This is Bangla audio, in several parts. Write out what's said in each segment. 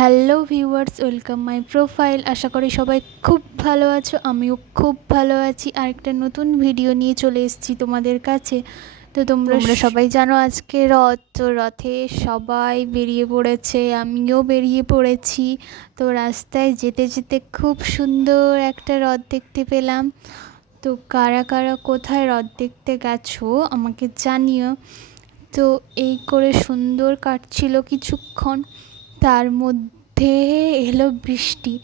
Hello viewers, welcome my profile. আশা করি সবাই খুব ভালো আছো, আমিও খুব ভালো আছি। আরেকটা নতুন ভিডিও নিয়ে চলে এসেছি তোমাদের কাছে। তো তোমরা সবাই জানো আজকে রথ, তো রথে সবাই বেরিয়ে পড়েছে, আমিও বেরিয়ে পড়েছি। তো রাস্তায় যেতে যেতে খুব সুন্দর একটা রথ দেখতে পেলাম। তো কারা কারা কোথায় রথ দেখতে গেছো আমাকে জানিও। তো এই করে সুন্দর কাটছিল কিছুক্ষণ, তার মধ্যে এলো বৃষ্টি।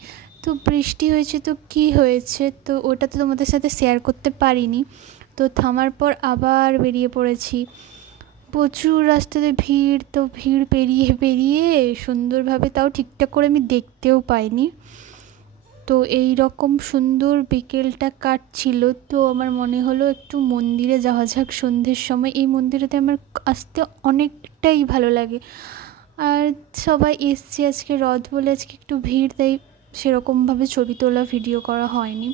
তো বৃষ্টি হয়েছে, তো কি হয়েছে তো ওটা তো তোমাদের সাথে শেয়ার করতে পারিনি। তো থামার পর আবার বেরিয়ে পড়েছি। প্রচুর রাস্তাতে ভিড়, তো ভিড় পেরিয়ে পেরিয়ে সুন্দরভাবে, তাও ঠিকঠাক করে আমি দেখতেও পাইনি। তো এই রকম সুন্দর বিকেলটা কাটছিল, তো আমার মনে হলো একটু মন্দিরে যাওয়া যাক সন্ধ্যের সময়। এই মন্দিরেতে আমার আসতে অনেকটাই ভালো লাগে। আর সবাই এসছে আজকে রথ বলে, আজকে একটু ভিড়, তাই সেরকমভাবে ছবি তোলা ভিডিও করা হয়নি।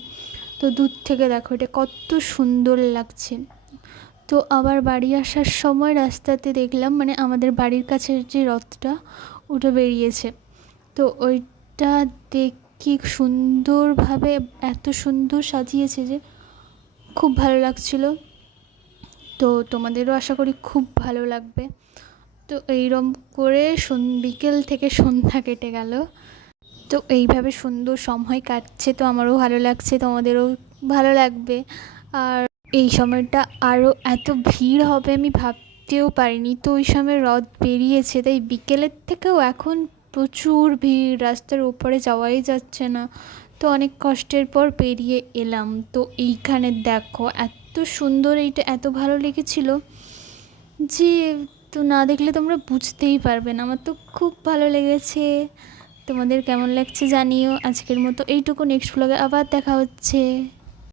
তো দূর থেকে দেখো এটা কত সুন্দর লাগছে। তো আবার বাড়ি আসার সময় রাস্তাতে দেখলাম, মানে আমাদের বাড়ির কাছের যে রথটা ওটা বেরিয়েছে। তো ওইটা দেখি সুন্দরভাবে, এত সুন্দর সাজিয়েছে যে খুব ভালো লাগছিল। তো তোমাদেরও আশা করি খুব ভালো লাগবে। তো এইরকম করে বিকেল থেকে সন্ধ্যা কেটে গেল। তো এইভাবে সুন্দর সময় কাটছে, তো আমারও ভালো লাগছে, তোমাদেরও ভালো লাগবে। আর এই সময়টা আরও এত ভিড় হবে আমি ভাবতেও পারিনি। তো ওই সময় রথ বেরিয়েছে, তাই বিকেলের থেকেও এখন প্রচুর ভিড়, রাস্তার ওপরে যাওয়াই যাচ্ছে না। তো অনেক কষ্টের পর পেরিয়ে এলাম। তো এইখানে দেখো এত সুন্দর, এইটা এত ভালো লেগেছিল যে তো না দেখলে তোমরা বুঝতেই পারবে না। আমার তো খুব ভালো লেগেছে। তোমাদের কেমন লাগছে জানিও। আজকের মতো এইটুকু, নেক্সট ব্লগে আবার দেখা হচ্ছে।